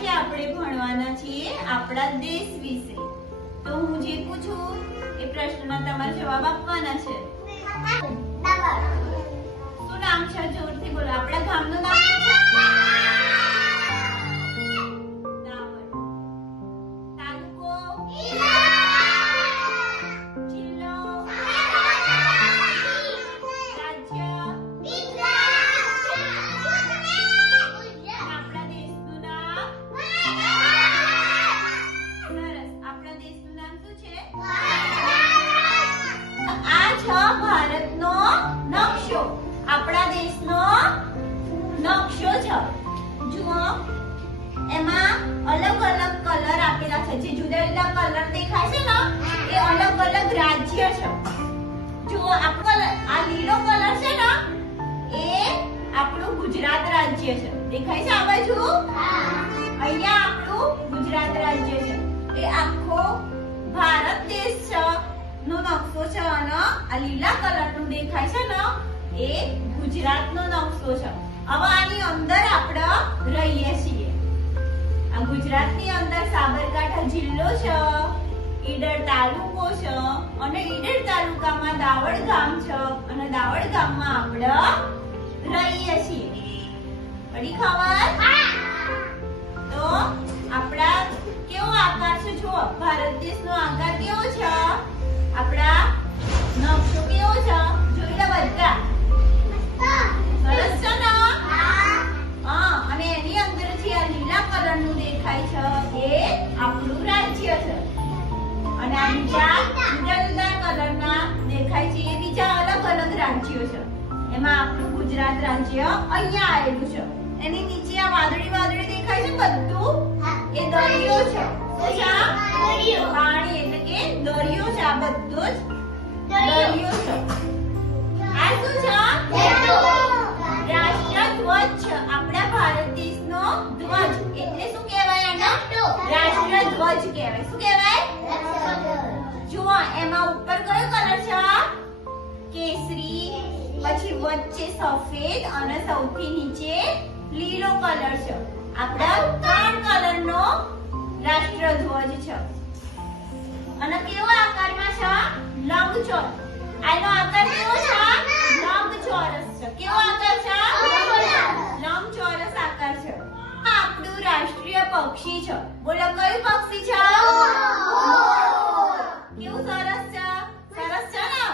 આજે આપણે ભણવાના છીએ આપણા દેશ વિશે। તો હું જે પૂછું એ પ્રશ્નના તમારે જવાબ આપવાના છે। શું નામ છે? જોરથી બોલો। આપણા ગામનું નામ શું છે? દાવડ। તાલુકો? જિલ્લો? રાજ્ય? આપણા દેશનું નામ? સરસ। આપણા દેશનું નામ શું છે? આ છે ભારતનો નકશો। આપણા દેશનો નકશો છે। જુઓ, એમાં અલગ અલગ કલર આપેલા છે। જે જુદા જુદા કલર દેખાય છે ને એ અલગ અલગ રાજ્ય છે। જુઓ, આ લીલો કલર છે ને એ આપણું ગુજરાત રાજ્ય છે। દેખાય છે આ બાજુ? અહીંયા આપણું ગુજરાત રાજ્ય છે। એ આખો ભારત દેશ છે નો નકશો છે અને આ લીલા કલરનું દેખાય છે ને એ ગુજરાતનો નકશો છે। હવે આની અંદર આપણે રહીએ છીએ। આ ગુજરાતની અંદર સાબરકાંઠા જિલ્લો છે, ઈડર તાલુકો છે અને ઈડર તાલુકામાં દાવડ ગામ છે અને દાવડ ગામમાં આપણે રહીએ છીએ। પડી ખબર? તો આપણા કેવો આકાર છે? જુઓ, ભારત દેશનો આકાર કેવો છે? આપણા નકશો કેવો છે? જોઈ લો બધા। સરસ છે ને? હા, અને એની અંદર જે આ લીલા કલરનું દેખાય છે એ આપણું રાજ્ય છે અને આ બીજા જુદા જુદા કલરના દેખાય છે એ બીજા અલગ અલગ રાજ્યો છે। એમાં આપણું ગુજરાત રાજ્ય અહીંયા આવેલું છે। એની નીચે આ વાદળી વાદળી દેખાય છે બધું એ દરિયો છે। શું છે? પાણી એટલે કે દરિયો છે। આ બધો જ દરિયો છે। આ શું છે? રાષ્ટ્રધ્વજ છે। આપણા ભારત દેશનો ધ્વજ એટલે શું કહેવાય? આને રાષ્ટ્રધ્વજ કહેવાય। શું કહેવાય? જુઓ, એમાં ઉપર કયો કલર છે? કેસરી, પછી વચ્ચે સફેદ અને સૌથી નીચે લીલો કલર છે। આપણા 3 કલરનો રાષ્ટ્રધ્વજ છે અને કેવો આકારમાં છે? લંબચોરસ। આનો આકાર કેવો છે? લંબચોરસ છે। કેવો આકાર છે? લંબચોરસ આકાર છે। આપણું રાષ્ટ્રીય પક્ષી છે। બોલો, કયું પક્ષી છે? કેવું સરસ છે? સરસ છે ને?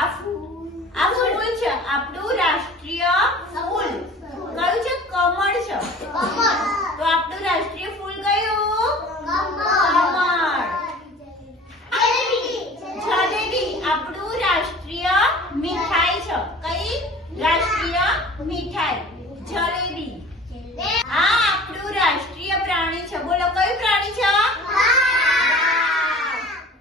આ ફૂલ છે। આપણું રાષ્ટ્રીય ફૂલ કયું છે? કમળ છે। તો આપણું રાષ્ટ્રીય ફૂલ કયું? કમળ। જલેબી આપણું રાષ્ટ્રીય મીઠાઈ છે। કઈ રાષ્ટ્રીય મીઠાઈ? જલેબી। આ આપણું રાષ્ટ્રીય પ્રાણી છે। બોલો, કયું પ્રાણી છે?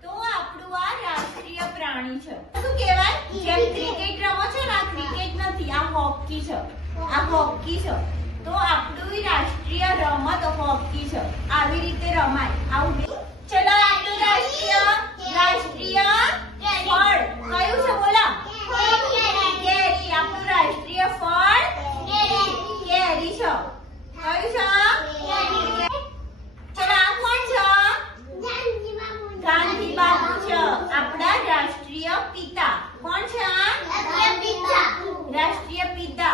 તો આપણું આ રાષ્ટ્રીય પ્રાણી છે। શું કહેવાય? જેમ ક્રિકેટ રમો છો ને, આ ક્રિકેટ નથી, આ હોકી છે। આ હોકી છે। તો આપણું રાષ્ટ્રીય રમત હોકી છે। આવી રીતે રમાય। આવું ચલો, આપણું રાષ્ટ્રીય ફળ કયું છે? બોલો, કેરી। આપણું રાષ્ટ્રીય ફળ કેરી છે। કયું છે? ચલો, આ કોણ છે? ગાંધી બાપુ છે। આપણા રાષ્ટ્રીય પિતા કોણ છે? રાષ્ટ્રીય પિતા